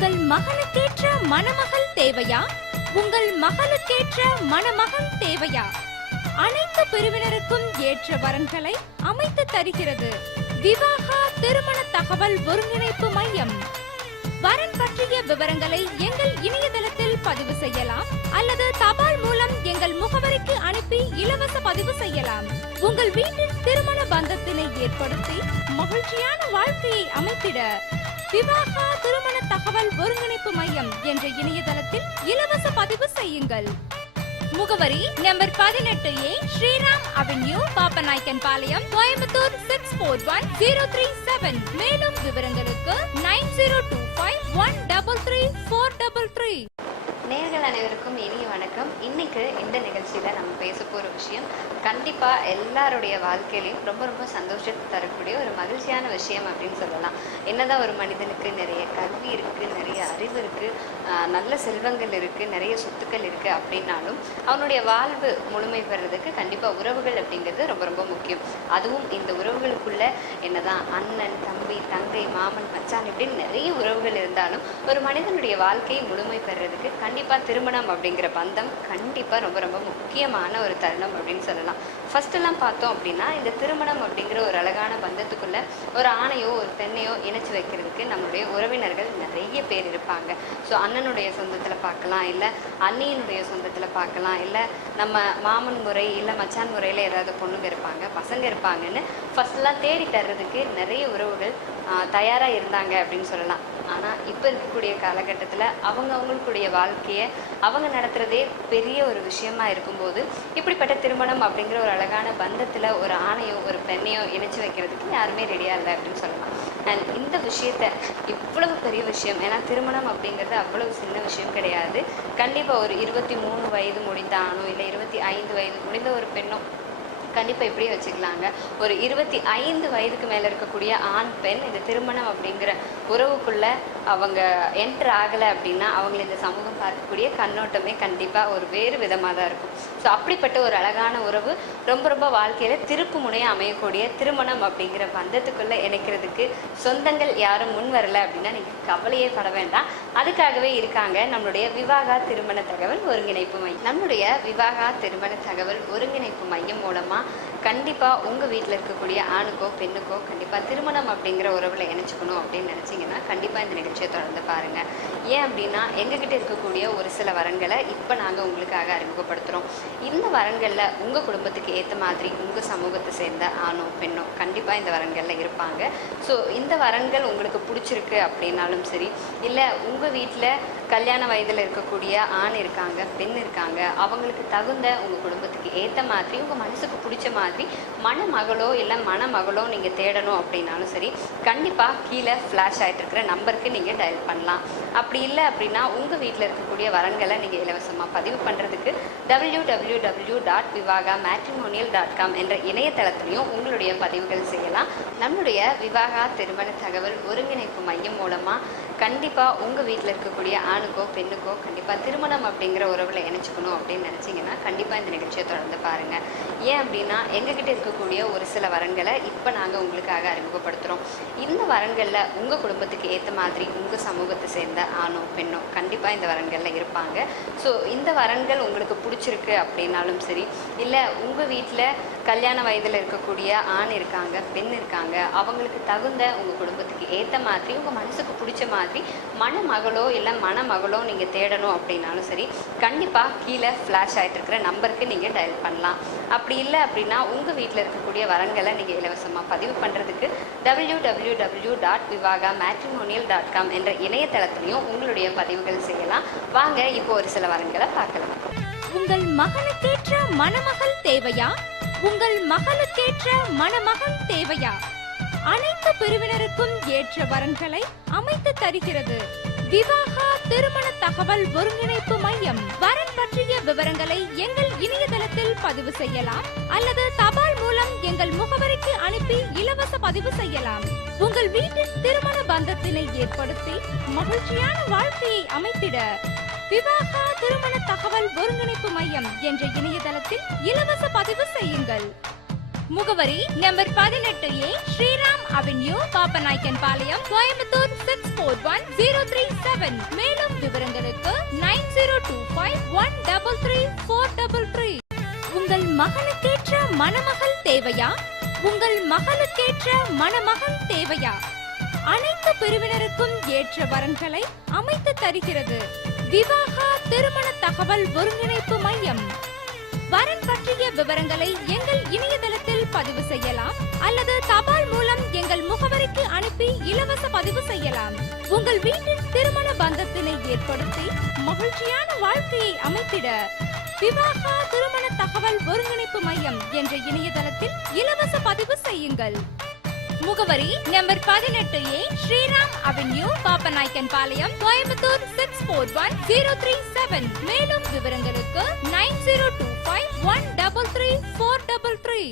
உங்கள் மகனுக்கேற்ற மணமகள் தேவையா? உங்கள் மகளுக்கேற்ற மணமகன் தேவையா? அனைத்து பிரிவினருக்கும் ஏற்ற வரன்களை அமைத்து தருகிறது விவாகா திருமண தகவல் ஒருங்கிணைப்பு மையம். வரன் பற்றிய விவரங்களை எங்கள் இணையதளத்தில் பதிவு செய்யலாம் அல்லது தபால் மூலம் எங்கள் முகவரிக்கு அனுப்பி இலவச பதிவு செய்யலாம். உங்கள் வீட்டில் திருமண பந்தத்தினை ஏற்படுத்தி மகிழ்ச்சியான வாழ்க்கையை அமைத்திட விவாகா திருமண தகவல் ஒருங்கிணைப்பு மையம் என்ற இணையதளத்தில் இலவச பதிவு செய்யுங்கள். முகவரி number 18A Sriram avenue, Pappanaickenpalayam, Coimbatore 641037. மேலும் விவரங்களுக்கு 9025133433. நேயர்கள் அனைவருக்கும் இனிய வணக்கம். இன்னைக்கு இந்த நிகழ்ச்சியில நம்ம பேச போற விஷயம் கண்டிப்பா எல்லாருடைய வாழ்க்கையிலையும் ரொம்ப ரொம்ப சந்தோஷத்தை தரக்கூடிய ஒரு மகிழ்ச்சியான விஷயம் அப்படின்னு சொல்லலாம். என்னதான் ஒரு மனிதனுக்கு நிறைய கல்வி இருக்கு, நிறைய அறிவு இருக்கு, நல்ல செல்வங்கள் இருக்கு, நிறைய சொத்துக்கள் இருக்கு அப்படின்னாலும் அவனுடைய வாழ்வு முழுமை பெறதுக்கு கண்டிப்பா உறவுகள் அப்படிங்கிறது ரொம்ப ரொம்ப முக்கியம். அதுவும் இந்த உறவுகளுக்குள்ள என்னதான் அண்ணன், தம்பி, தங்கை, மாமன், மச்சான் இப்படின்னு நிறைய உறவுகள் இருந்தாலும் ஒரு மனிதனுடைய வாழ்க்கையை முழுமை பெறதுக்கு கண்டிப்பா திருமணம் அப்படிங்கிற பந்தம் கண்டிப்பா ரொம்ப ரொம்ப முக்கியமான ஒரு தருணம் அப்படின்னு சொல்லலாம். ஃபர்ஸ்ட் எல்லாம் பார்த்தோம் அப்படின்னா இந்த திருமணம் அப்படிங்கிற ஒரு அழகான பந்தத்துக்குள்ள ஒரு ஆணையோ ஒரு பெண்ணையோ இணைச்சு வைக்கிறதுக்கு நம்மளுடைய உறவினர்கள் நிறைய பேர் இருப்பாங்க. ஸோ அண்ணனுடைய சொந்தத்துல பார்க்கலாம், இல்லை அண்ணியினுடைய சொந்தத்துல பார்க்கலாம், இல்லை நம்ம மாமன் முறை இல்லை மச்சான் முறையில ஏதாவது பொண்ணுங்க இருப்பாங்க, பசங்க இருப்பாங்கன்னு ஃபர்ஸ்ட்லாம் தேடி தர்றதுக்கு நிறைய உறவுகள் தயாரா இருந்தாங்க அப்படின்னு சொல்லலாம். ஆனா இப்ப இருக்கக்கூடிய காலகட்டத்துல அவங்களுடைய வாழ்க்கைய அவங்க நடத்துறதே பெரிய ஒரு விஷயமா இருக்கும்போது இப்படிப்பட்ட திருமணம் அப்படிங்கிற ஒரு அழகான பந்தத்துல ஒரு ஆணையோ ஒரு பெண்ணையோ இணைச்சு வைக்கிறதுக்கு யாருமே ரெடியா இல்லை அப்படின்னு சொல்லலாம். அண்ட் இந்த விஷயத்த இவ்வளவு பெரிய விஷயம், ஏன்னா திருமணம் அப்படிங்கிறது அவ்வளவு சின்ன விஷயம் கிடையாது. கண்டிப்பா ஒரு 23 வயது முடிந்த ஆணோ இல்லை 25 வயது முடிந்த ஒரு பெண்ணோ கண்டிப்பா இப்படியே வச்சுக்கலாங்க. ஒரு 25 வயதுக்கு மேல இருக்கக்கூடிய ஆண் பெண் இந்த திருமணம் அப்படிங்கிற உறவுக்குள்ள அவங்க என்டர் ஆகலை அப்படின்னா அவங்களை இந்த சமூகம் பார்க்கக்கூடிய கண்ணோட்டமே கண்டிப்பா ஒரு வேறு விதமாக தான் இருக்கும். ஸோ அப்படிப்பட்ட ஒரு அழகான உறவு ரொம்ப ரொம்ப வாழ்க்கையில திருப்பு முனையா அமையக்கூடிய திருமணம் அப்படிங்கிற பந்தத்துக்குள்ள இணைக்கிறதுக்கு சொந்தங்கள் யாரும் முன் வரல அப்படின்னா நீங்க கவலையே பட வேண்டாம். அதுக்காகவே இருக்காங்க நம்மளுடைய விவாகா திருமண தகவல் ஒருங்கிணைப்பு மையம். நம்மளுடைய விவாகா திருமண தகவல் ஒருங்கிணைப்பு மையம் மூலமா கண்டிப்பா உங்க வீட்டில் இருக்கக்கூடிய ஆணுக்கோ பெண்ணுக்கோ கண்டிப்பா திருமணம் அப்படிங்கிற உறவுல இணைச்சுக்கணும் அப்படின்னு நினைச்சீங்கன்னா கண்டிப்பா இந்த நிகழ்ச்சியை தொடர்ந்து பாருங்க. ஏன் அப்படின்னா எங்ககிட்ட இருக்கக்கூடிய ஒரு சில வரன்களை இப்ப நாங்க உங்களுக்காக அறிமுகப்படுத்துறோம். இந்த வரன்கள்ல உங்க குடும்பத்துக்கு ஏத்த மாதிரி உங்க சமூகத்தை சேர்ந்த ஆணோ பெண்ணோ கண்டிப்பா இந்த வரன்கள்ல இருப்பாங்க. ஸோ இந்த வரன்கள் உங்களுக்கு பிடிச்சிருக்கு அப்படின்னாலும் சரி, இல்ல உங்க வீட்டுல கல்யாண வயதுல இருக்கக்கூடிய ஆண் இருக்காங்க, பெண் இருக்காங்க, அவங்களுக்கு தகுந்த உங்க குடும்பத்துக்கு ஏத்த மாதிரி உங்க மனசுக்கு பிடிச்ச மாதிரி மணமகளோ இல்லை மணமகளோ நீங்க தேடணும் அப்படின்னாலும் சரி, கண்டிப்பா கீழே ஃபிளாஷ் ஆயிட்டு இருக்கிற நம்பருக்கு நீங்க டயல் பண்ணலாம். அப்படி இல்லை அப்படின்னா உங்க வீட்டில் இருக்கக்கூடிய வரன்களை நீங்க இலவசமா பதிவு பண்றதுக்கு www.vivaga-matrimonial.com என்ற இணையதளத்திலையும் உங்களுடைய பதிவுகள் செய்யலாம். நம்மளுடைய விவாகா திருமண தகவல் ஒருங்கிணைப்பு மையம் மூலமா கண்டிப்பா உங்க வீட்டில் இருக்கக்கூடிய ஆணுக்கோ பெண்ணுக்கோ கண்டிப்பா திருமணம் அப்படிங்கிற உறவுல இணைச்சுக்கணும் அப்படின்னு நினைச்சீங்கன்னா கண்டிப்பா இந்த நிகழ்ச்சியை தொடர்ந்து பாருங்க. ஏன் அப்படின்னா எங்ககிட்ட இருக்கக்கூடிய ஒரு சில வரன்களை இப்ப நாங்க உங்களுக்காக அறிமுகப்படுத்துறோம். இந்த வரன்கள்ல உங்க குடும்பத்துக்கு ஏத்த மாதிரி உங்க சமூகத்தை சேர்ந்த ஆணோ பெண்ணோ கண்டிப்பா இந்த வரன்கள்ல இருப்பாங்க. ஸோ இந்த வரன்கள் உங்களுக்கு பிடிச்சிருக்கு அப்படின்னாலும் சரி, இல்ல உங்க வீட்டுல கல்யாண வயதுல இருக்கக்கூடிய ஆண் இருக்காங்க, பெண் இருக்காங்க, அவங்களுக்கு தகுந்த உங்க குடும்பத்துக்கு ஏத்த மாதிரி உங்க மனசுக்கு பிடிச்ச மாதிரி மணமகளோ இல்லை மணமகளோ நீங்க தேடணும் அப்படின்னாலும் சரி, கண்டிப்பா கீழே ஃபிளாஷ் ஆயிட்டு இருக்கிற நம்பருக்கு நீங்க டயல் பண்ணலாம். அப்படி இல்லை அப்படின்னா உங்க வீட்டில் இருக்கக்கூடிய வரன்களை நீங்க இலவசமா பதிவு பண்றதுக்கு www.vivaga-matrimonial.com என்ற இணையதளத்திலையும் உங்களுடைய பதிவுகள் செய்யலாம். வாங்க இப்போ ஒரு சில வரன்களை பார்க்கலாம். உங்கள் மகனுக்கேற்ற மணமகள் தேவையா? உங்கள் மகளுக்கேற்ற மணமகன் தேவையா? அனைத்து பிரிவினருக்கும் ஏற்ற வரன்களை அமைத்து தருகிறது விவாகா திருமண தகவல் ஒருங்கிணைப்பு மையம். வரன் பற்றிய விவரங்களை எங்கள் இணையதளத்தில் பதிவு செய்யலாம் அல்லது தபால் மூலம் எங்கள் முகவரிக்கு அனுப்பி இலவச பதிவு செய்யலாம். உங்கள் வீட்டில் திருமண பந்தத்தினை ஏற்படுத்தி மகிழ்ச்சியான வாழ்க்கையை அமைத்திட விவாகா திருமண தகவல் ஒருங்கிணைப்பு மையம் என்ற இணையதளத்தில் இலவச பதிவு செய்யுங்கள். முகவரி number 18A Sriram avenue Pappanaickenpalayam Coimbatore 641037. மேலும் விவரங்களுக்கு 9025133433. உங்கள் மகனுக்கேற்ற மணமகள் தேவையா? உங்கள் மகளுக்கேற்ற மணமகன் தேவையா? அனைத்து பிரிவினருக்கும் ஏற்ற வரன்களை அமைத்து தருகிறது விவாகா திருமண தகவல் ஒருங்கிணைப்பு மையம். வரன் பற்றிய விவரங்களை எங்கள் இணையதளத்தில் பதிவு செய்யலாம் அல்லது தபால் மூலம் எங்கள் முகவரிக்கு அனுப்பி இலவச பதிவு செய்யலாம். உங்கள் வீட்டில் திருமண பந்தத்தினை ஏற்படுத்தி மகிழ்ச்சியான வாழ்க்கையை அமைத்திட விவாகா திருமண தகவல் ஒருங்கிணைப்பு மையம் என்ற இணையதளத்தில் இலவச பதிவு செய்யுங்கள். முகவரி number 18A Sriram avenue Pappanaickenpalayam Coimbatore 641037. மேலும் விவரங்களுக்கு 9025133433.